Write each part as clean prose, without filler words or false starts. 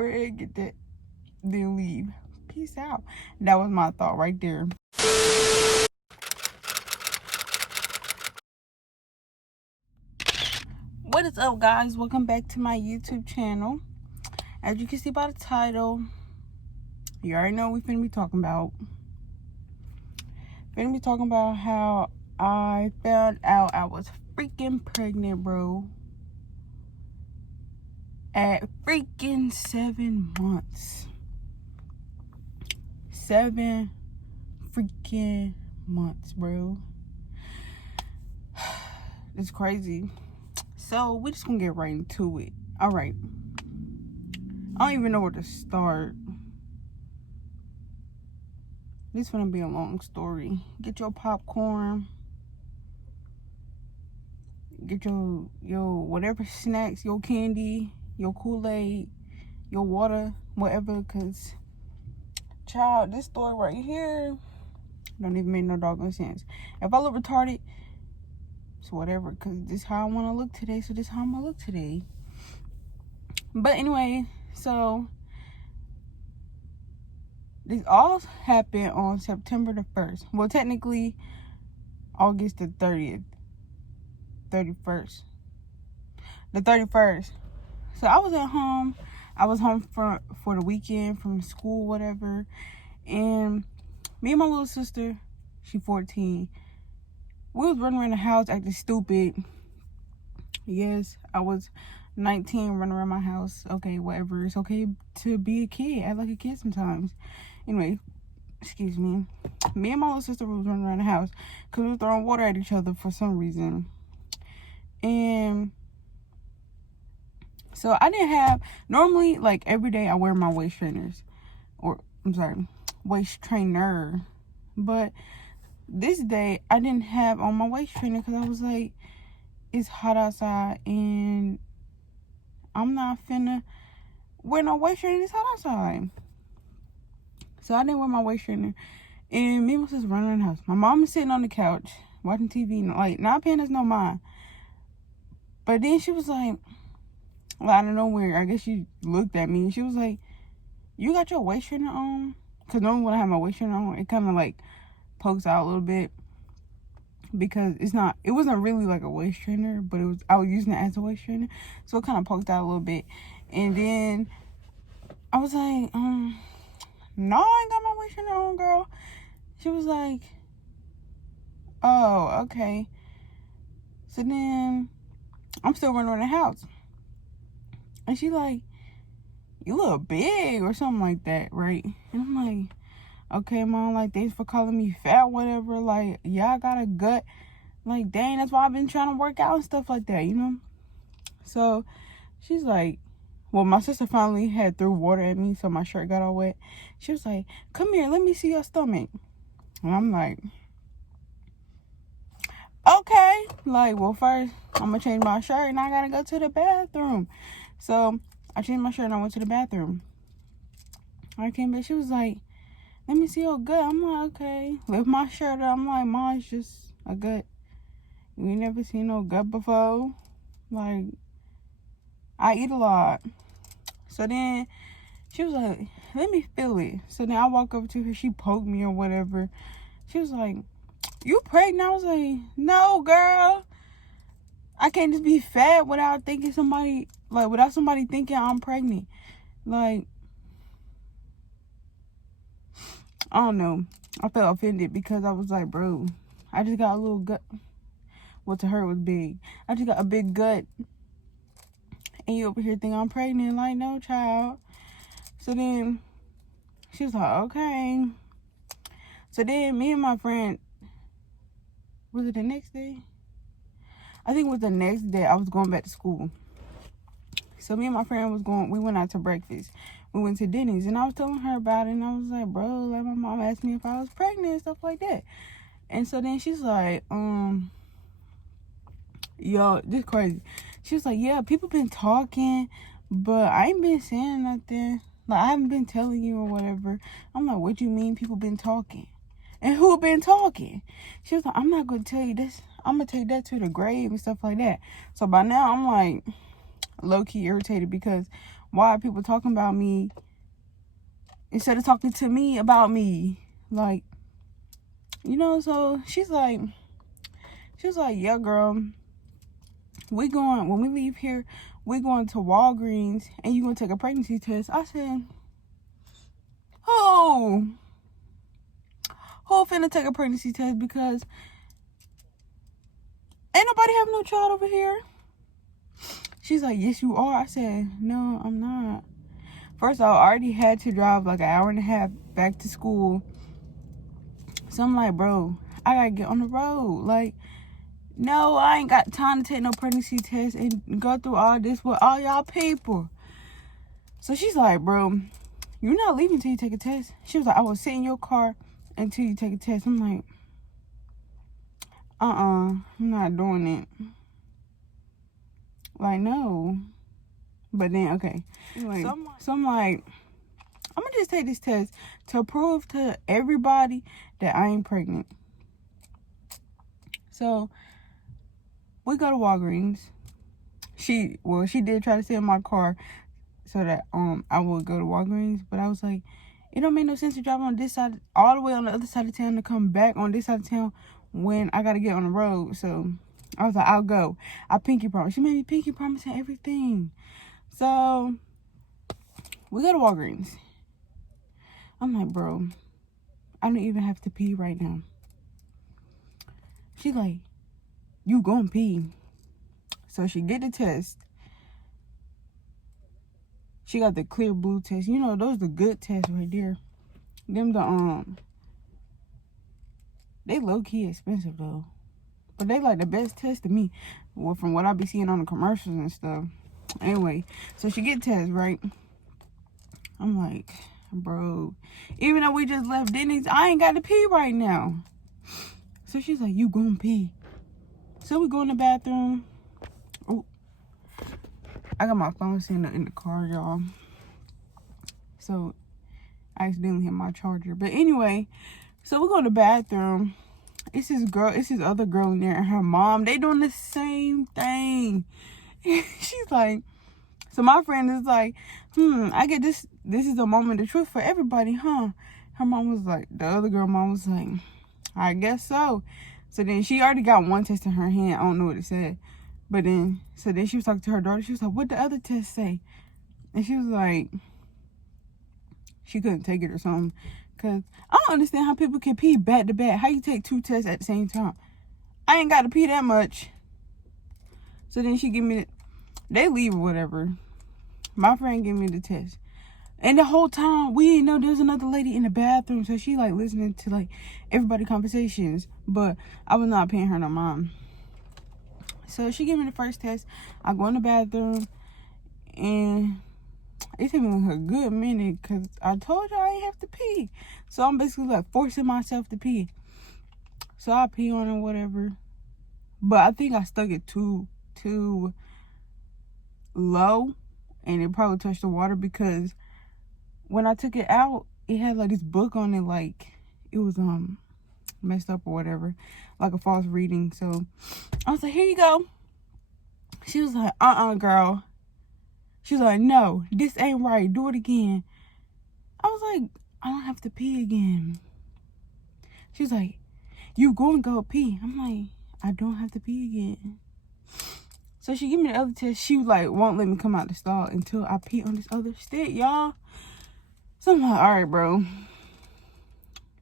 bread, get that, then leave. Peace out. That was my thought right there. What is up, guys? Welcome back to my YouTube channel. As you can see by the title, you already know what we finna be talking about. Finna be talking about how I found out I was freaking pregnant, bro. At freaking 7 months. 7 freaking months, bro. It's crazy. So we just gonna get right into it. All right. I don't even know where to start. This is gonna be a long story. Get your popcorn. Get your whatever snacks, your candy, your Kool-Aid, your water, whatever. Cause child, this story right here don't even make no doggone sense. If I look retarded, so whatever, because this is how I want to look today, so this is how I'm going to look today. But anyway, so this all happened on September the 1st. Well, technically, August the 30th. 31st. The 31st. So I was at home. I was home for the weekend from school, whatever. And me and my little sister, she's 14. We was running around the house acting stupid. Yes, I was 19 running around my house. Okay, whatever. It's okay to be a kid. Act like a kid sometimes. Anyway, excuse me. Me and my little sister was running around the house because we were throwing water at each other for some reason. And so I didn't have, normally, like, every day I wear my waist trainers. Waist trainer. But this day, I didn't have on my waist trainer because I was like, it's hot outside and I'm not finna wear no waist trainer. It's hot outside. So I didn't wear my waist trainer. And me and my sister running around the house. My mom is sitting on the couch watching TV, like, not paying us no mind. But then she was like, well, out of nowhere, I guess she looked at me and she was like, you got your waist trainer on? Because normally when I have my waist trainer on, it kind of like pokes out a little bit because it wasn't really like a waist trainer, but I was using it as a waist trainer, so it kind of poked out a little bit. And then I was like, no, I ain't got my waist trainer on, girl. She was like, oh, okay. So then I'm still running around the house, and she like, you look big or something like that, right? And I'm like, okay, Mom, like, thanks for calling me fat, whatever. Like, yeah, I got a gut. Like, dang, that's why I've been trying to work out and stuff like that, you know? So, she's like, well, my sister finally had threw water at me, so my shirt got all wet. She was like, come here, let me see your stomach. And I'm like, okay. Like, well, first, I'm going to change my shirt, and I got to go to the bathroom. So, I changed my shirt, and I went to the bathroom. I came back, she was like, let me see your gut. I'm like, okay. Lift my shirt up. I'm like, Mom, it's just a gut. You ain't never seen no gut before. Like, I eat a lot. So then she was like, let me feel it. So then I walk over to her. She poked me or whatever. She was like, you pregnant? I was like, no, girl. I can't just be fat without somebody thinking I'm pregnant. Like, I don't know. I felt offended because I was like, bro, I just got a little gut. What to her was big. I just got a big gut. And you over here think I'm pregnant. Like, no, child. So then she was like, okay. So then me and my friend, was it the next day? I think it was the next day I was going back to school. So me and my friend we went out to breakfast. We went to Denny's, and I was telling her about it, and I was like, bro, like, my mom asked me if I was pregnant and stuff like that. And so then she's like, yo, this crazy. She was like, yeah, people been talking, but I ain't been saying nothing. Like, I haven't been telling you or whatever. I'm like, what you mean people been talking? And who been talking? She was like, I'm not going to tell you this. I'm going to take that to the grave and stuff like that. So by now, I'm like, low-key irritated because why are people talking about me instead of talking to me about me? Like, you know, so she was like, yeah, girl, when we leave here, we going to Walgreens and you gonna take a pregnancy test. I said, who finna take a pregnancy test? Because ain't nobody have no child over here. She's like, yes, you are. I said, no, I'm not. First, I already had to drive like an hour and a half back to school. So I'm like, bro, I gotta get on the road. Like, no, I ain't got time to take no pregnancy test and go through all this with all y'all people. So she's like, bro, you're not leaving until you take a test. She was like, I will sit in your car until you take a test. I'm like, I'm not doing it. Like, no. But then, okay. Anyway, so I'm like, I'm gonna just take this test to prove to everybody that I ain't pregnant. So we go to Walgreens. She did try to sit in my car so that I would go to Walgreens, but I was like, it don't make no sense to drive on this side all the way on the other side of town to come back on this side of town when I gotta get on the road. So I was like, I'll go. I pinky promise. She made me pinky promise and everything. So we go to Walgreens. I'm like, bro, I don't even have to pee right now. She's like, you gonna pee. So she get the test. She got the clear blue test. You know, those the good tests right there. Them they low-key expensive though. But they like the best test to me. Well, from what I be seeing on the commercials and stuff. Anyway, so she get test, right? I'm like, bro, even though we just left Denny's, I ain't got to pee right now. So she's like, you gonna pee. So we go in the bathroom. Oh, I got my phone sitting in the car, y'all. So I accidentally hit my charger. But anyway, so we go to the bathroom. It's this other girl in there and her mom. They doing the same thing. She's like, so my friend is like, I get this is a moment of truth for everybody, huh? Her mom was like, the other girl mom was like, I guess so. So then she already got one test in her hand. I don't know what it said. But then she was talking to her daughter. She was like, what the other test say? And she was like, she couldn't take it or something. Because I don't understand how people can pee back to back. How you take two tests at the same time? I ain't got to pee that much. So then she give me, they leave or whatever. My friend gave me the test. And the whole time, we didn't know there was another lady in the bathroom. So she like listening to like everybody conversations. But I was not paying her no mind. So she gave me the first test. I go in the bathroom. And it took me like a good minute. Because I told you I didn't have to pee. So I'm basically like forcing myself to pee. So I pee on it, whatever. But I think I stuck it too low. And it probably touched the water because when I took it out, it had like this book on it, like it was messed up or whatever, like a false reading. So I was like, here you go. She was like, girl. She was like, no, this ain't right. Do it again. I was like, I don't have to pee again. She was like, you go and go pee. I'm like, I don't have to pee again. So she gave me the other test. She like won't let me come out the stall until I pee on this other stick, y'all. So I'm like, all right, bro.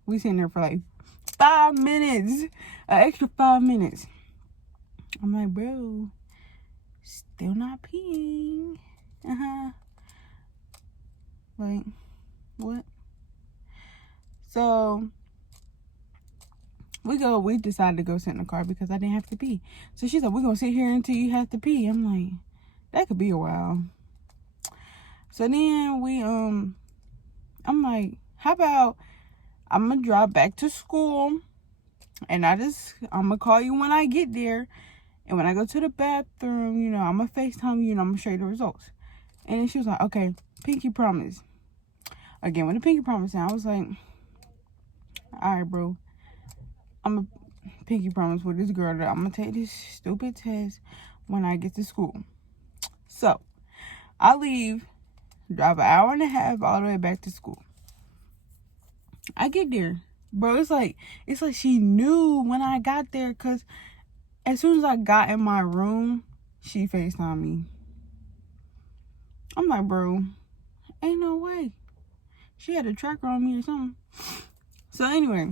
We sitting there for like 5 minutes, an extra 5 minutes. I'm like, bro, still not peeing. Like, what? So we decided to go sit in the car because I didn't have to pee. So she's like, we're gonna sit here until you have to pee. I'm like, that could be a while. So then I'm like, how about I'm gonna drive back to school and I'm gonna call you when I get there. And when I go to the bathroom, you know, I'm gonna FaceTime you and I'm gonna show you the results. And then she was like, okay, pinky promise. Again, with the pinky promise, I was like, all right, bro. I'm a pinky promise with this girl that I'm gonna take this stupid test when I get to school. So I leave drive an hour and a half all the way back to school. I get there, bro. It's like she knew when I got there, cause as soon as I got in my room, she FaceTimed me. I'm like, bro, ain't no way. She had a tracker on me or something. So anyway,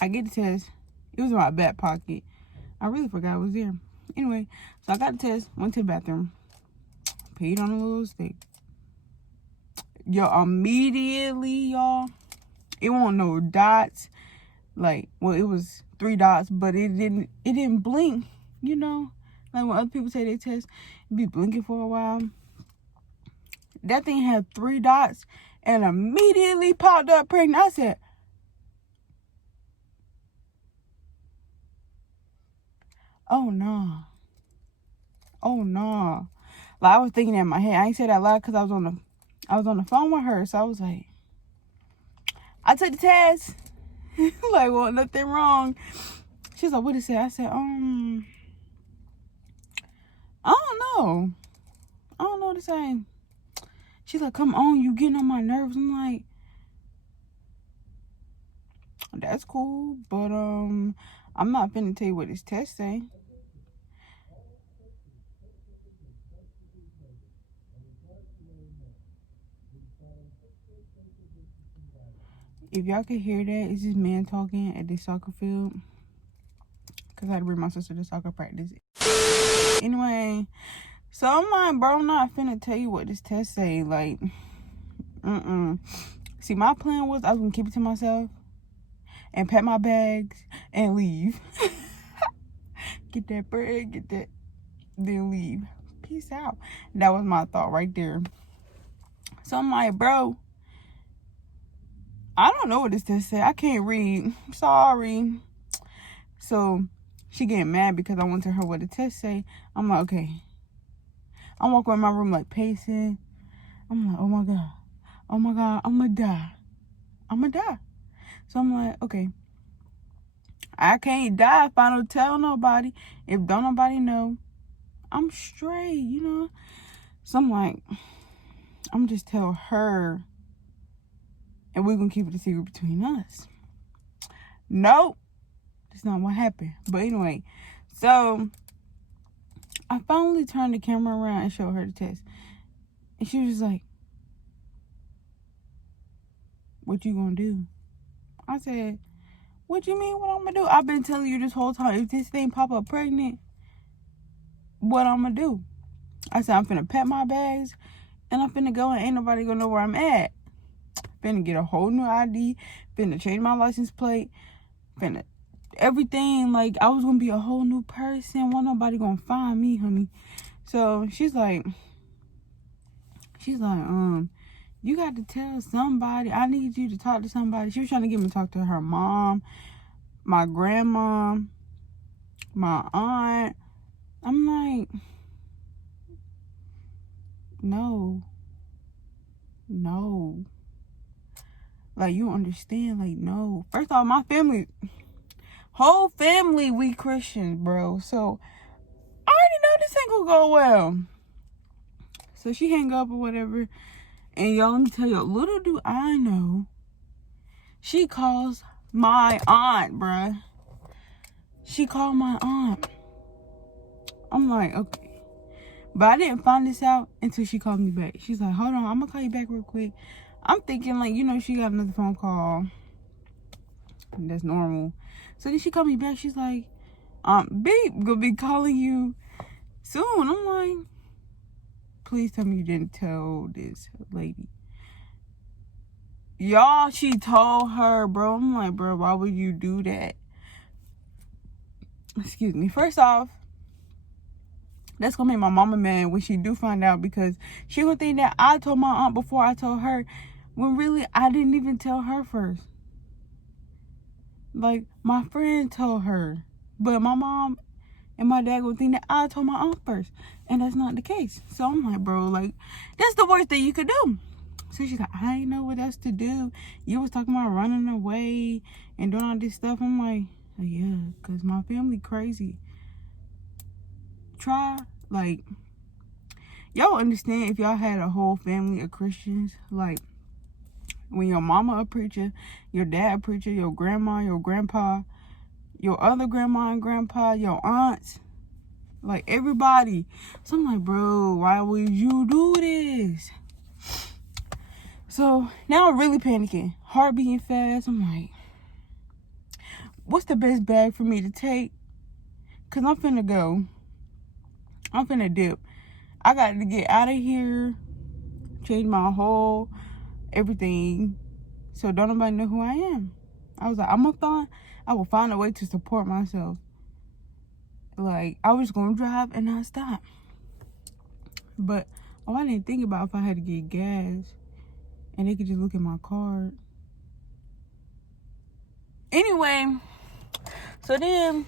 I get the test. It was in my back pocket. I really forgot it was there. Anyway, so I got the test, went to the bathroom, peed on a little stick. Yo, immediately, y'all, it wasn't no dots. Like, well, it was 3 dots, but it didn't blink, you know? Like when other people say they test, it be blinking for a while. That thing had 3 dots and immediately popped up pregnant. I said, oh no. Oh no. Like, I was thinking in my head. I ain't say that loud because I was on the phone with her. So I was like, I took the test. Like, well, nothing wrong. She's like, what did it say? I said, I don't know. I don't know what to say. She's like, come on, you getting on my nerves. I'm like, that's cool, but I'm not finna tell you what this test say. If y'all could hear that, it's this man talking at the soccer field. Because I had to bring my sister to soccer practice. Anyway, so I'm like, bro, I'm not finna tell you what this test say. Like, See, my plan was I was going to keep it to myself and pack my bags and leave. Get that bread, get that, then leave. Peace out. That was my thought right there. So I'm like, bro, I don't know what this test said. I can't read. Sorry. So she getting mad because I went to her what the test say. I'm like, okay. I'm walking around my room like pacing. I'm like, oh my God. Oh my God, I'm gonna die. I'm gonna die. So I'm like, okay. I can't die if I don't tell nobody. If don't nobody know, I'm straight, you know? So I'm like, I'm just tell her and we're gonna keep it a secret between us. Nope. That's not what happened. But anyway, so I finally turned the camera around and showed her the test. And she was just like, what you gonna do? I said, what you mean what I'm gonna do? I've been telling you this whole time, if this thing pop up pregnant, what I'm gonna do? I said, I'm finna pack my bags and I'm finna go and ain't nobody gonna know where I'm at. Finna get a whole new ID, finna change my license plate, finna everything. Like, I was gonna be a whole new person. Wasn't nobody gonna find me, honey. So she's like, you got to tell somebody. I need you to talk to somebody. She was trying to get me to talk to her mom, my grandma, my aunt. I'm like, no. Like, you understand? Like, no. First off, my family, whole family, we Christians, bro. So I already know this ain't gonna go well. So she hang up or whatever. And y'all, let me tell you, little do I know, she calls my aunt, bruh. She called my aunt. I'm like, okay. But I didn't find this out until she called me back. She's like, hold on, I'm going to call you back real quick. I'm thinking, like, you know, she got another phone call. That's normal. So then she called me back. She's like, babe, gonna be calling you soon. I'm like, please tell me you didn't tell this lady. Y'all, she told her, bro. I'm like, bro, why would you do that? Excuse me. First off, that's gonna make my mama mad when she do find out, because she gonna think that I told my aunt before I told her, when really I didn't even tell her first. Like, my friend told her, but my mom and my dad gonna think that I told my aunt first, and that's not the case. So I'm like, bro, like, that's the worst thing you could do. So she's like, I ain't know what else to do. You was talking about running away and doing all this stuff. I'm like, yeah, because my family crazy. Try, like, y'all understand if y'all had a whole family of Christians, like when your mama a preacher, your dad a preacher, your grandma, your grandpa, your other grandma and grandpa, your aunts, like everybody. So I'm like, bro, why would you do this? So now I'm really panicking, heart beating fast. I'm like, what's the best bag for me to take? Cause I'm finna go. I'm finna dip. I got to get out of here, change my whole everything, so don't nobody know who I am. I was like, I will find a way to support myself. Like, I was gonna drive and not stop. But I didn't think about if I had to get gas and they could just look at my card. Anyway, so then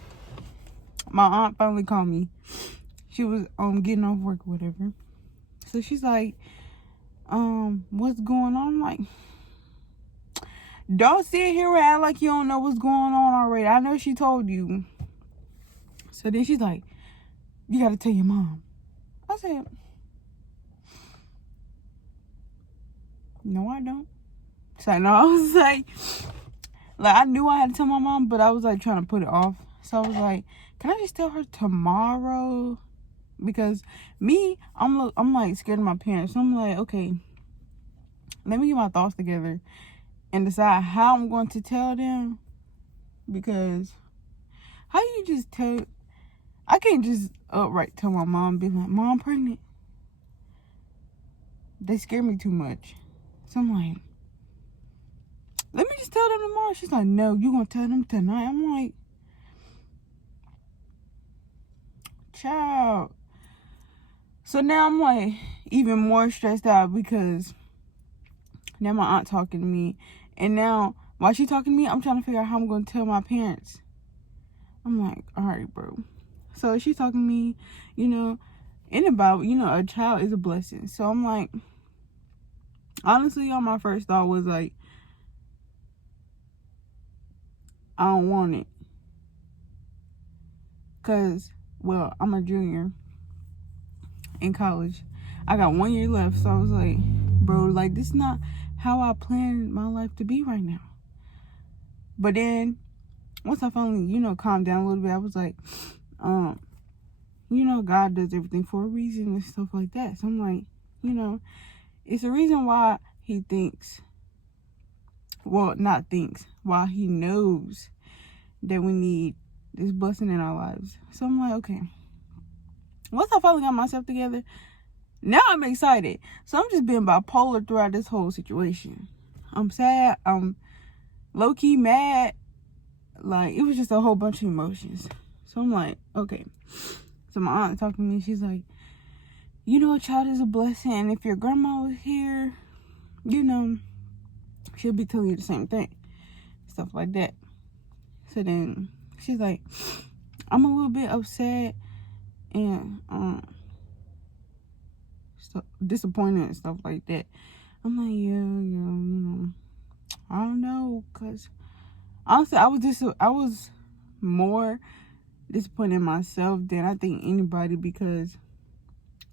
my aunt finally called me. She was getting off work or whatever. So she's like, what's going on? I'm like, don't sit here and act like you don't know what's going on already. I know she told you. So then she's like, you gotta tell your mom. I said, no, I don't. So no, I was like I knew I had to tell my mom, but I was like trying to put it off. So I was like, can I just tell her tomorrow? Because me, I'm like scared of my parents. So I'm like, okay, let me get my thoughts together and decide how I'm going to tell them. Because how you just tell, I can't just upright tell my mom, be like, Mom, I'm pregnant. They scare me too much. So I'm like, let me just tell them tomorrow. She's like, no, you gonna tell them tonight. I'm like, child. So now I'm like even more stressed out because now my aunt talking to me. And now while she talking to me, I'm trying to figure out how I'm gonna tell my parents. I'm like, all right, bro. So she's talking to me, in about, a child is a blessing. So I'm like, honestly, my first thought was like, I don't want it. Because, well, I'm a junior in college. I got 1 year left. So I was like, bro, like, this is not how I planned my life to be right now. But then, once I finally, calmed down a little bit, I was like, God does everything for a reason and stuff like that. So I'm like, it's a reason why he thinks, well, not thinks, why he knows that we need this blessing in our lives. So I'm like, okay. Once I finally got myself together, now I'm excited. So I'm just being bipolar throughout this whole situation. I'm sad. I'm low-key mad. Like, it was just a whole bunch of emotions. So I'm like, okay. So my aunt talking to me. She's like, a child is a blessing. And if your grandma was here, she'll be telling you the same thing. Stuff like that. So then she's like, I'm a little bit upset and disappointed and stuff like that. I'm like, yeah, I don't know, cause honestly, I was more disappointed in myself than I think anybody, because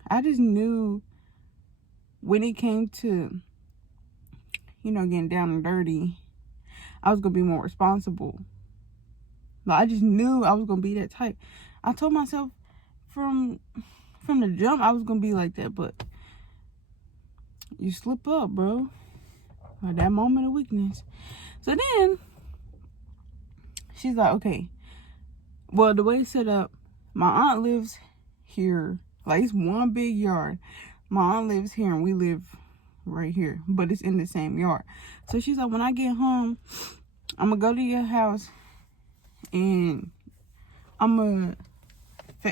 I just knew when it came to, getting down and dirty, I was gonna be more responsible. Like, I just knew I was gonna be that type. I told myself from the jump I was gonna be like that, but you slip up, bro. Like that moment of weakness. So then she's like, okay, well, the way it's set up, my aunt lives here. Like, it's one big yard. My aunt lives here and we live right here, but it's in the same yard. So she's like, when I get home, I'm gonna go to your house and I'm gonna,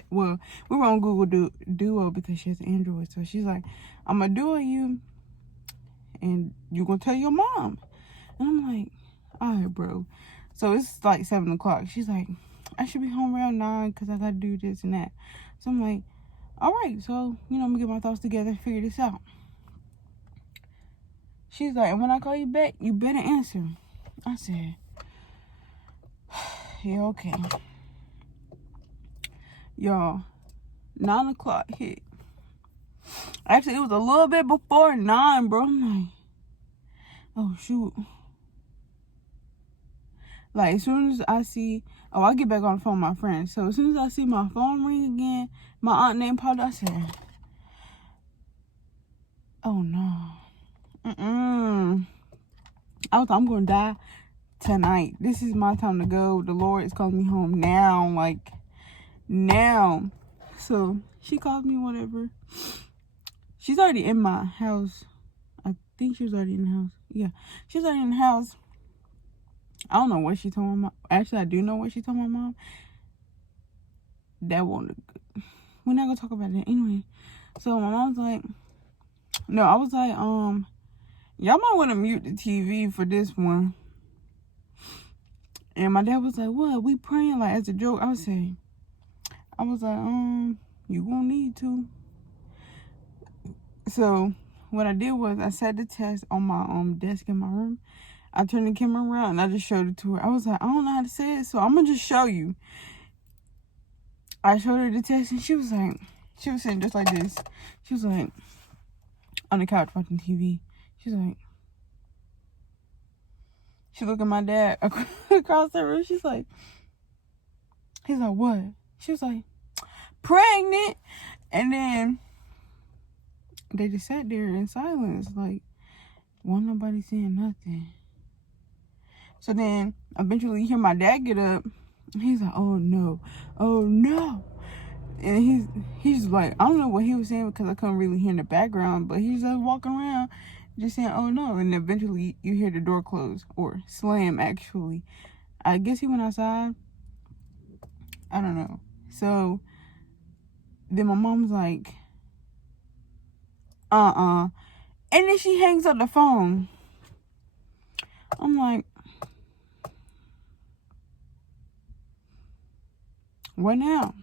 well, we were on Google Duo because she has an Android. So she's like, I'm gonna duo you and you gonna tell your mom. And I'm like, all right, bro. So it's like 7 o'clock. She's like, I should be home around 9 because I gotta do this and that. So I'm like, all right. So, I'm gonna get my thoughts together and figure this out. She's like, and when I call you back, you better answer. I said, yeah, okay. Y'all, 9 o'clock hit. Actually, it was a little bit before 9, bro. I'm like, oh, shoot. Like, as soon as I see, I get back on the phone with my friend. So, as soon as I see my phone ring again, my aunt name popped up. I said, oh, no. I was like, I'm going to die tonight. This is my time to go. The Lord is calling me home now. Like, now. So, she called me, whatever. She's already in my house. I think she was already in the house. Yeah, she was already in the house. I don't know what she told my mom. Actually, I do know what she told my mom. That won't look good. We're not gonna talk about that anyway. So my mom's like, no, I was like, y'all might want to mute the TV for this one. And my dad was like, what? We praying, like, as a joke. I was like, you gonna need to. So what I did was I set the test on my desk in my room. I turned the camera around and I just showed it to her. I was like, I don't know how to say it, so I'm gonna just show you. I showed her the test and she was sitting just like this. She was like on the couch watching TV. She's like, she looked at my dad across the room. He's like, what? She was like, pregnant. And then they just sat there in silence, like, wasn't nobody saying nothing. So then eventually you hear my dad get up. He's like, oh no. And he's like, I don't know what he was saying because I couldn't really hear in the background, but he's just walking around just saying, oh no. And eventually you hear the door close or slam, actually. I guess he went outside. I don't know. So then my mom's like, and then she hangs up the phone. I'm like, what now?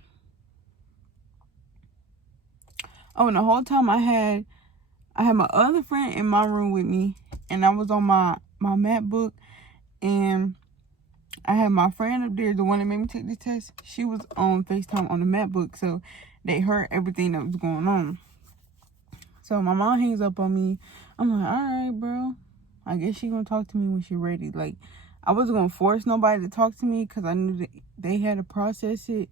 Oh, and the whole time I had my other friend in my room with me, and I was on my MacBook, and I had my friend up there, the one that made me take the test. She was on FaceTime on the MacBook, so they heard everything that was going on. So my mom hangs up on me. I'm like, all right, bro. I guess she gonna talk to me when she ready. Like, I wasn't gonna force nobody to talk to me because I knew that they had to process it.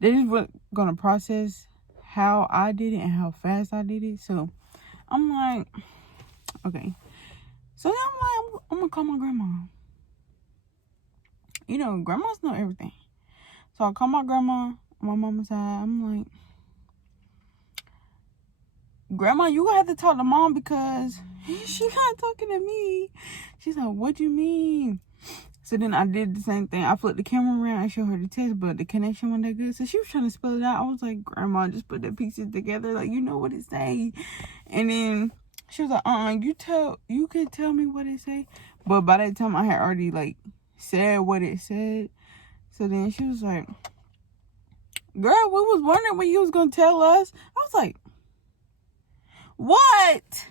They just weren't gonna process how I did it and how fast I did it. So I'm like, okay. So then I'm like, I'm gonna call my grandma. You know, grandmas know everything. So I call my grandma on my mama's side. I'm like, Grandma, you gonna have to talk to Mom because she not talking to me. She's like, what you mean? So then I did the same thing. I flipped the camera around and showed her the test, but the connection wasn't that good. So she was trying to spell it out. I was like, Grandma, just put the pieces together. Like, you know what it say. And then she was like, you could tell me what it say. But by that time, I had already, like, said what it said. So then she was like, girl, we was wondering when you was gonna tell us. I was like, what?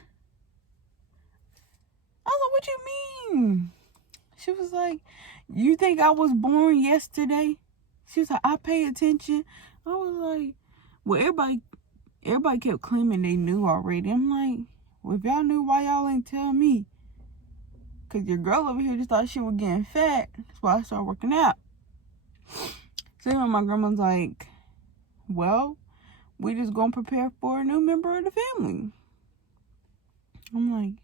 I was like, what you mean? She was like, you think I was born yesterday? She was like, I pay attention. I was like, well, everybody kept claiming they knew already. I'm like, well, if y'all knew, why y'all ain't tell me? Because your girl over here just thought she was getting fat. That's why I started working out. So then my grandma's like, well, we just gonna prepare for a new member of the family. I'm like,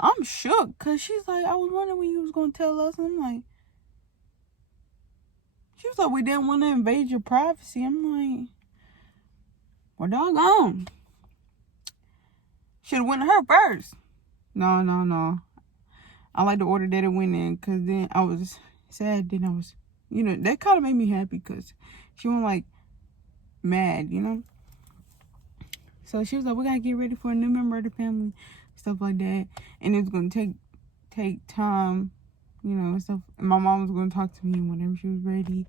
I'm shook because she's like, I was wondering when you was gonna tell us. And I'm like, she was like, we didn't want to invade your privacy. I'm like, well, doggone. Should have went to her first. No. I like the order that it went in because then I was sad. Then I was, that kind of made me happy because she wasn't like mad, So she was like, we got to get ready for a new member of the family, stuff like that. And it was going to take time, and stuff. And my mom was going to talk to me whenever she was ready.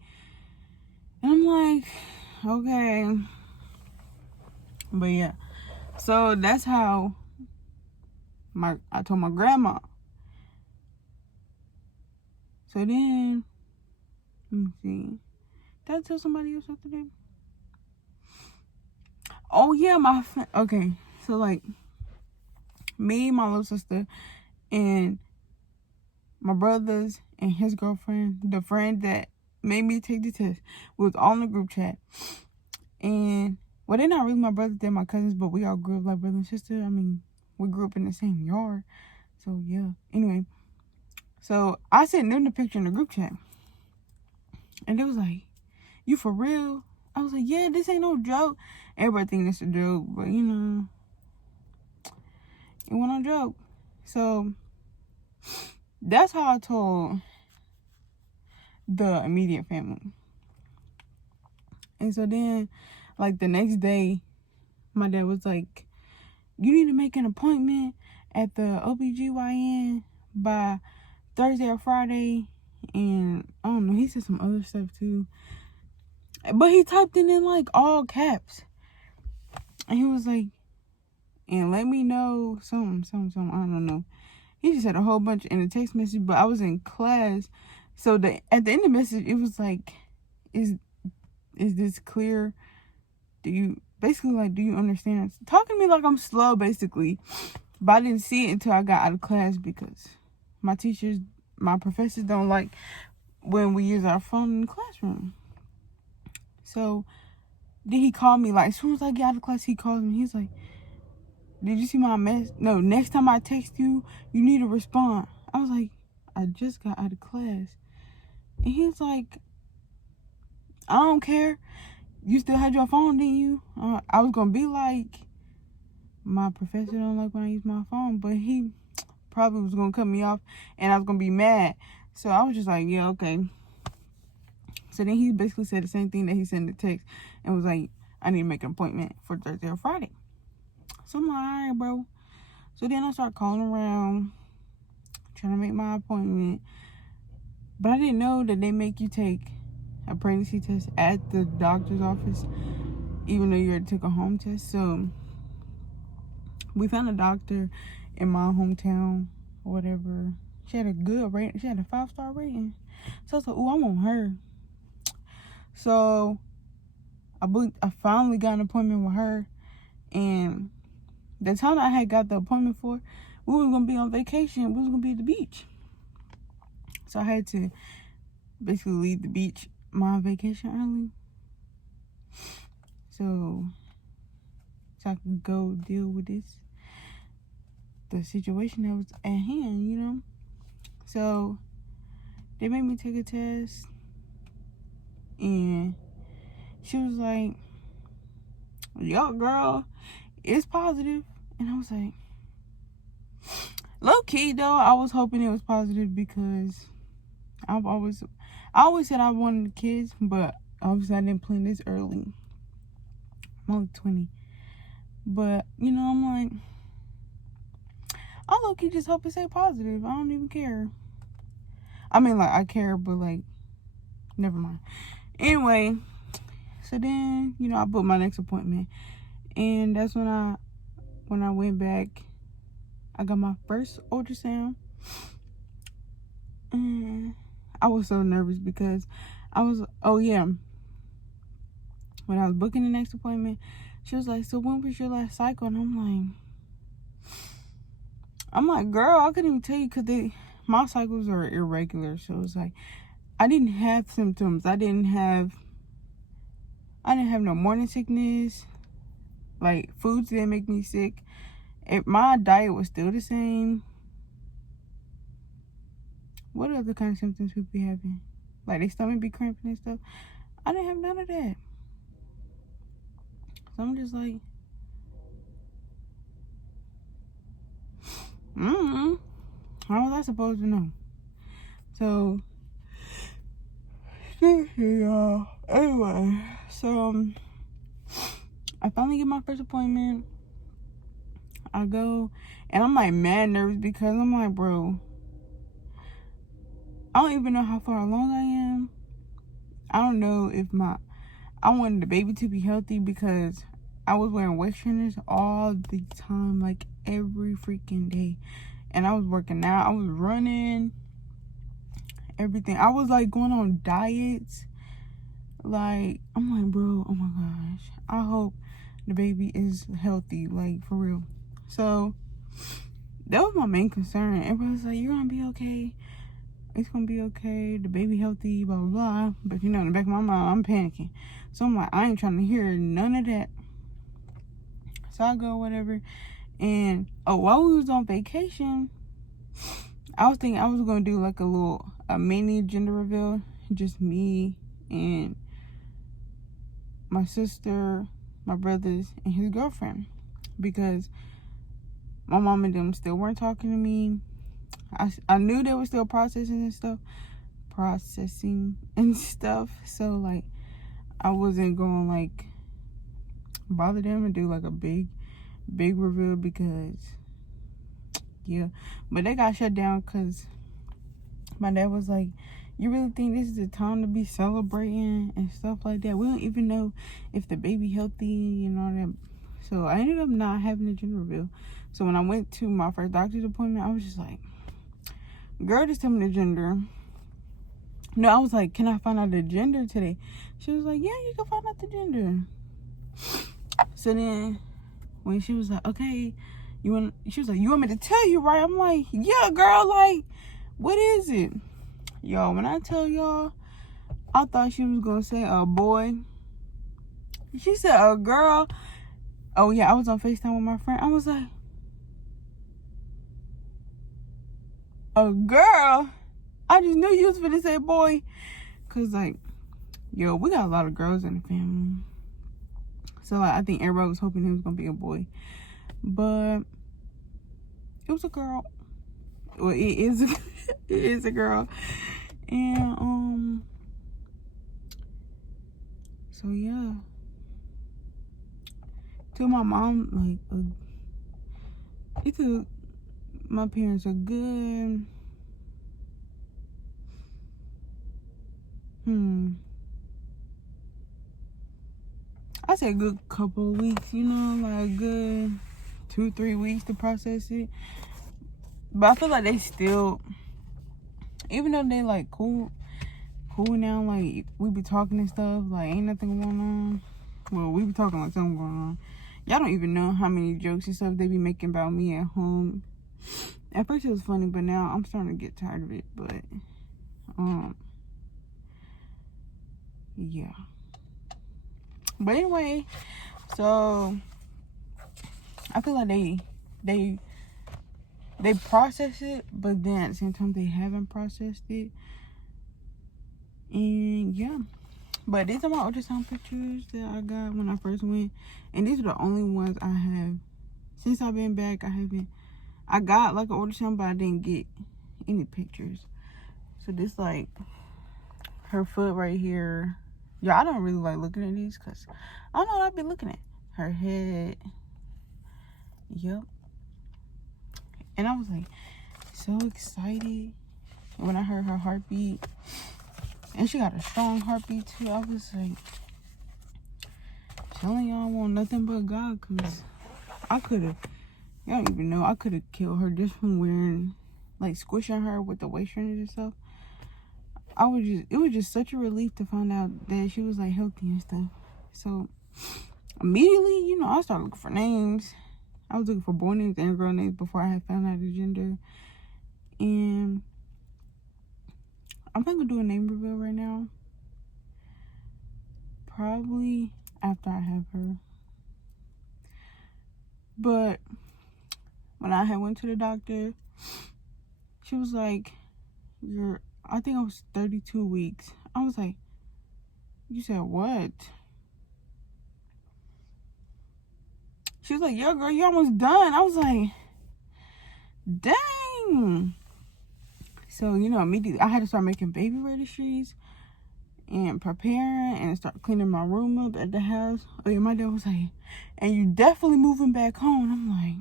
And I'm like, okay. But yeah. So that's how I told my grandma. So then, let me see. Did I tell somebody else after that? Oh yeah, okay. So like me, my little sister, and my brothers and his girlfriend, the friend that made me take the test, we was all in the group chat. And well, they're not really my brothers, they're my cousins, but we all grew up like brother and sister. I mean, we grew up in the same yard. So yeah. Anyway, so I sent them the picture in the group chat. And they was like, "You for real?" I was like, "Yeah, this ain't no joke." Everybody think it's a joke, but you know, it wasn't a joke. So that's how I told the immediate family. And so then, like the next day, my dad was like, "You need to make an appointment at the OBGYN by Thursday or Friday." And I don't know, he said some other stuff too. But he typed it in like all caps. And he was like, "And let me know something. I don't know." He just said a whole bunch in a text message, but I was in class. So at the end of the message, it was like, is this clear? Do you understand? Talking to me like I'm slow, basically. But I didn't see it until I got out of class because my professors don't like when we use our phone in the classroom. So then he called me, like, as soon as I get out of class, he calls me. He's like, "Did you see my mess? No, next time I text you, you need to respond." I was like, "I just got out of class." And he's like, "I don't care. You still had your phone, didn't you?" I was going to be like, my professor don't like when I use my phone, but he probably was going to cut me off and I was going to be mad. So I was just like, yeah, okay. So then he basically said the same thing that he sent in the text and was like, "I need to make an appointment for Thursday or Friday." So I'm like, all right, bro. So then I start calling around, trying to make my appointment. But I didn't know that they make you take a pregnancy test at the doctor's office, even though you already took a home test. So we found a doctor in my hometown or whatever. She had a good rating. She had a 5-star rating. So I was like, "Ooh, I want her." So I finally got an appointment with her. And the time I had got the appointment for, we were going to be on vacation. We was going to be at the beach. So I had to basically leave the beach, my vacation early. So I could go deal with the situation that was at hand, you know? So they made me take a test. And she was like, "Yo, girl, it's positive." And I was like, low key though, I was hoping it was positive because I always said I wanted kids, but obviously I didn't plan this early. I'm only 20. But, you know, I'm like, I low key just hope it say positive. I don't even care. I mean, like, I care, but like, never mind. Anyway, so then, you know, I booked my next appointment. And that's when I went back, I got my first ultrasound. And I was so nervous because when I was booking the next appointment, she was like, "So when was your last cycle?" And I'm like, "Girl, I couldn't even tell you because my cycles are irregular." So it's like, I didn't have symptoms. I didn't have no morning sickness. Like, foods didn't make me sick. My diet was still the same. What other kind of symptoms people be having? Like, their stomach be cramping and stuff. I didn't have none of that. So I'm just like, how was I supposed to know? So, anyway, so I finally get my first appointment. I go, and I'm like mad nervous because I'm like, bro, I don't even know how far along I am. I don't know if I wanted the baby to be healthy because I was wearing waist trainers all the time, like every freaking day. And I was working out, I was running, everything. I was like going on diets. Like, I'm like, bro, oh my gosh, I hope the baby is healthy, like, for real. So that was my main concern. Everybody was like, you're gonna be okay, it's gonna be okay, the baby healthy, blah blah blah. But in the back of my mind, I'm panicking. So I'm like, I ain't trying to hear none of that. So I go, whatever. And while we was on vacation, I was thinking I was gonna do like a mini gender reveal, just me and my sister, my brothers, and his girlfriend, because my mom and them still weren't talking to me. I knew they were still processing and stuff. So like, I wasn't going like bother them and do like a big reveal, because yeah. But they got shut down because my dad was like, you really think this is the time to be celebrating and stuff like that? We don't even know if the baby healthy and all that. So I ended up not having a gender reveal. So when I went to my first doctor's appointment, I was just like, girl, just tell me the gender. No, I was like, can I find out the gender today? She was like, yeah, you can find out the gender. So then when she was like, okay, she was like, you want me to tell you, right? I'm like, yeah, girl, like, what is it? Y'all, when I tell y'all, I thought she was gonna say a boy. She said a girl. Oh yeah, I was on FaceTime with my friend. I was like, a girl? I just knew you was finna say boy. Cause like, yo, we got a lot of girls in the family. So like, I think everybody was hoping it was gonna be a boy. But it was a girl. Well, it is a girl. And so yeah. To my mom, like, it took my parents a good I say a good couple of weeks, like a good 2-3 weeks to process it. But I feel like they still, even though they like cool now, like we be talking and stuff, like ain't nothing going on. Well, we be talking like something going on. Y'all don't even know how many jokes and stuff they be making about me at home. At first it was funny, but now I'm starting to get tired of it. But yeah. But anyway, so I feel like they process it, but then at the same time they haven't processed it. And yeah. But these are my ultrasound pictures that I got when I first went. And these are the only ones I have. Since I've been back, I got like an ultrasound, but I didn't get any pictures. So this like her foot right here. Yeah, I don't really like looking at these because I don't know what I've been looking at. Her head. Yep. And I was like so excited when I heard her heartbeat. And she got a strong heartbeat too. I was like, telling y'all I want nothing but God, because I could have, y'all don't even know, I could have killed her just from wearing, like squishing her with the waist trainers and stuff. It was just such a relief to find out that she was like healthy and stuff. So immediately, I started looking for names. I was looking for boy names and girl names before I had found out the gender. And I'm not gonna do a name reveal right now. Probably after I have her. But when I had went to the doctor, she was like, I think I was 32 weeks. I was like, you said what? She was like, yeah, girl, you're almost done. I was like, dang. So, immediately I had to start making baby registries and preparing and start cleaning my room up at the house. Oh yeah, my dad was like, and you definitely moving back home. I'm like,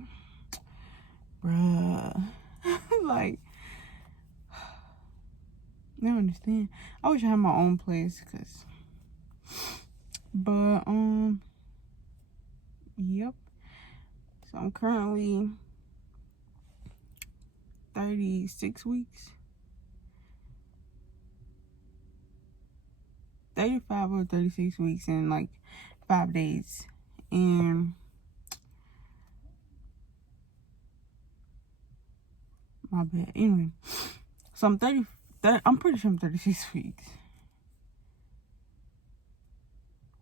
bruh. Like, I don't understand. I wish I had my own place, but yep. So I'm currently 36 weeks. 35 or 36 weeks and like 5 days. And my bad. Anyway, so I'm I'm pretty sure I'm 36 weeks.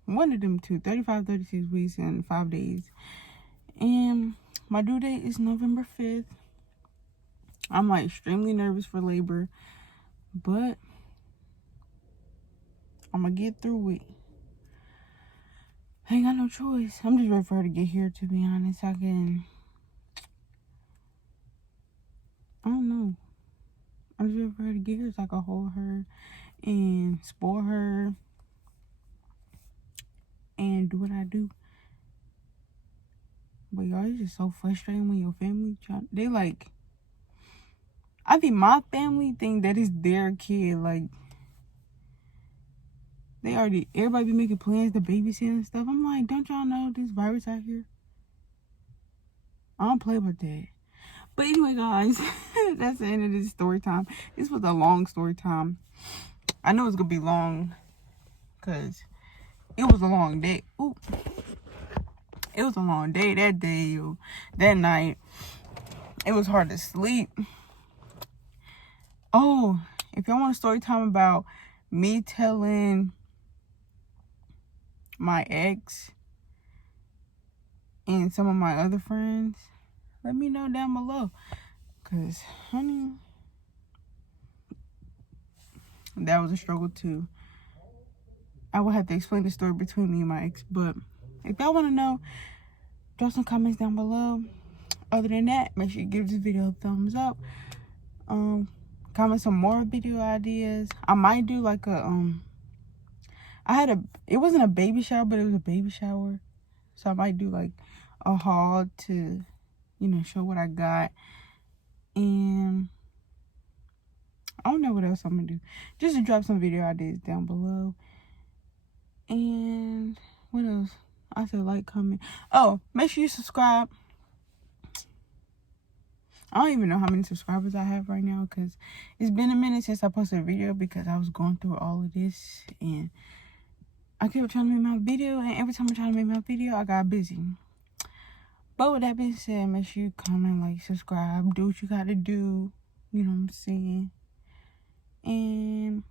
One of them two, 35, 36 weeks and 5 days. And my due date is November 5th. I'm like extremely nervous for labor, but I'm gonna get through it. I ain't got no choice. I'm just ready for her to get here, to be honest. I don't know. I'm just ready for her to get here so I can hold her and spoil her and do what I do. But y'all, it's just so frustrating when your family they like, I think my family think that it's their kid. Like, everybody be making plans to babysit and stuff. I'm like, don't y'all know this virus out here? I don't play about that. But anyway, guys, that's the end of this story time. This was a long story time. I know it's gonna be long because it was a long day. Ooh. It was a long day that day, that night. It was hard to sleep. Oh, if y'all want a story time about me telling my ex and some of my other friends, let me know down below. Because, honey, that was a struggle too. I will have to explain the story between me and my ex. But if y'all want to know, drop some comments down below. Other than that, make sure you give this video a thumbs up. Comment some more video ideas. I might do like it wasn't a baby shower, but it was a baby shower. So I might do like a haul to, show what I got. And I don't know what else I'm gonna do. Just to drop some video ideas down below. And what else? I said like, comment. Oh, make sure you subscribe. I don't even know how many subscribers I have right now because it's been a minute since I posted a video because I was going through all of this and I kept trying to make my video, and every time I try to make my video, I got busy. But with that being said, make sure you comment, like, subscribe, do what you gotta do. You know what I'm saying? And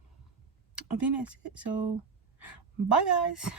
I think that's it. So, bye, guys.